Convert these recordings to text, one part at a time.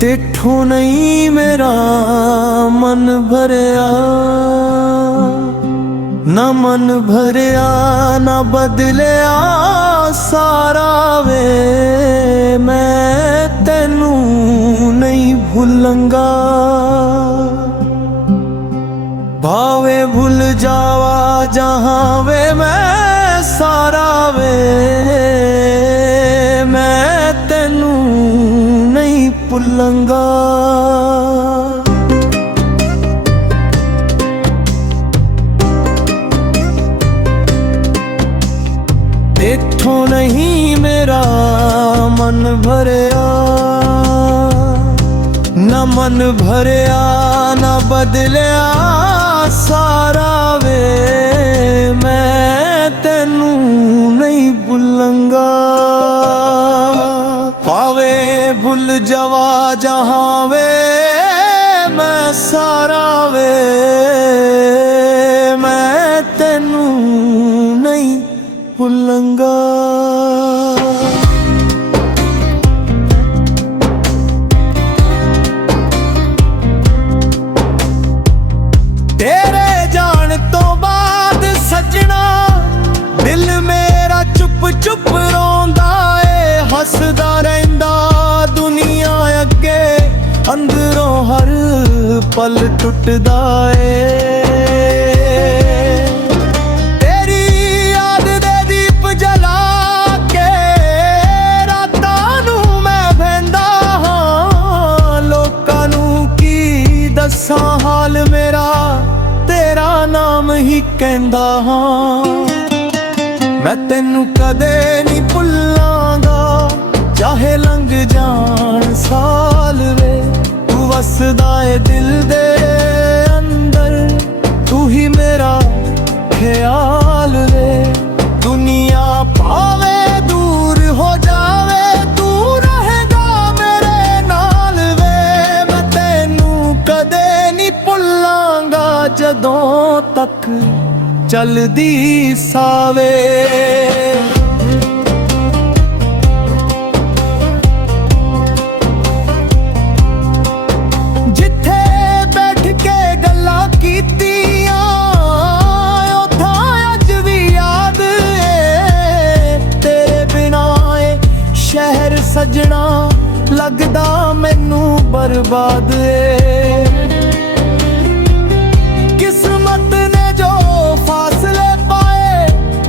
तेठों नहीं मेरा मन भरिया, ना मन भरिया ना बदलिया सारा वे। मैं तेनू नहीं भूलंगा, भावे भूल जावा जहां वे मैं सारा वे। मैं तेनू नहीं भूलंगा। तेठों नहीं मेरा मन भरिया, ना मन भरिया ना बदलिया सारा वे। मैं तेनू नहीं भूलंगा, पावे भूल जावा जहां वे मैं सारा वे। मैं तेनू नहीं भूलंगा। तेरे जान तो बाद सजना दिल मेरा चुप चुप रोंदा ए, हसदा रहिंदा दुनिया अगे अंदरों हर पल टुटदा ए। तेरी याद दे दीप जला के रातां नूं मैं बहिंदा हां, लोकां नूं की दस्सां हाल मेरा, तेरा नाम ही कहंदा हां। मैं तेनू कदे नहीं भुलांगा, चाहे लंघ जान साल वे। तू वसदा ए दिल दे अंदर, तू ही मेरा ख्याल वे। दुनिया पावे दूर हो जावे, तू रहेगा मेरे नाल वे। मैं तेनू कदे नहीं भुलांगा, जदों तक चलदी सावे। जिथे बैठ के गल्लां कीतियां उत्थां अज भी याद ए। तेरे बिना ए शहर सजना लगदा मैनू बर्बाद ए। किस्मत ने जो फासले पाए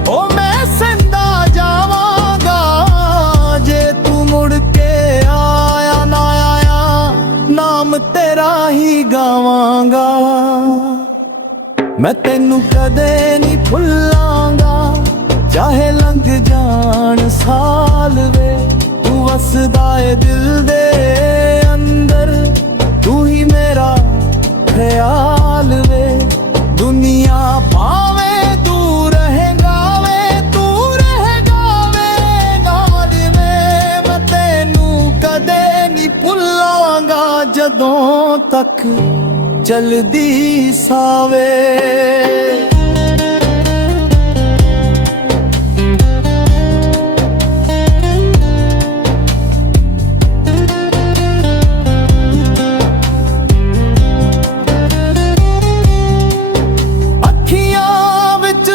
ओ मैं सिंदा जावांगा, जे तू मुड़ के आया ना आया नाम तेरा ही गावांगा। मैं तेनू कदे नहीं भुलांगा, चाहे लंघ जान साल वे। तू वसदा ए दिल दे अंदर, तू ही मेरा ख्याल वे। दुनिया पावे दूर रहेगा वे, तू रहेगा वे नाल में। मैं तेनू कदे नहीं भुलांगा, जदों तक चलदी सावे।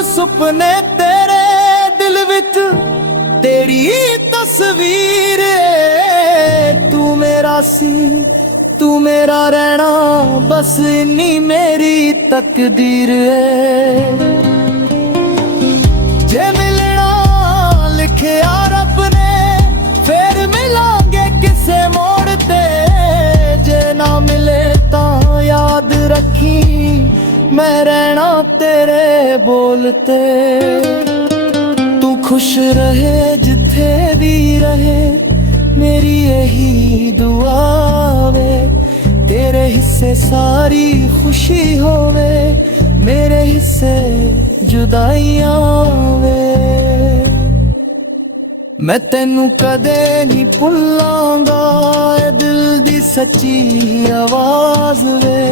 सुपने तेरे दिल विच तेरी तस्वीर है। तू मेरा सी तू मेरा रहना, बस इन्नी मेरी तकदीर है। जे मिलना लिखिया रब ने फिर मिलांगे किसे मोड़ ते, जे ना मिले तां याद रखी मैं रहना तेरे बोलते। तू खुश रहे जिथे भी रहे, मेरी यही दुआ वे। तेरे हिस्से सारी खुशी होवे, मेरे हिस्से जुदाइयां वे। मैं तेनू कदे नहीं भुलांगा, दिल दी सच्ची आवाज वे।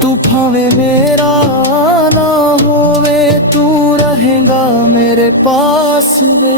तू भावे मेरा ना होवे, तू रहेगा मेरे पास वे।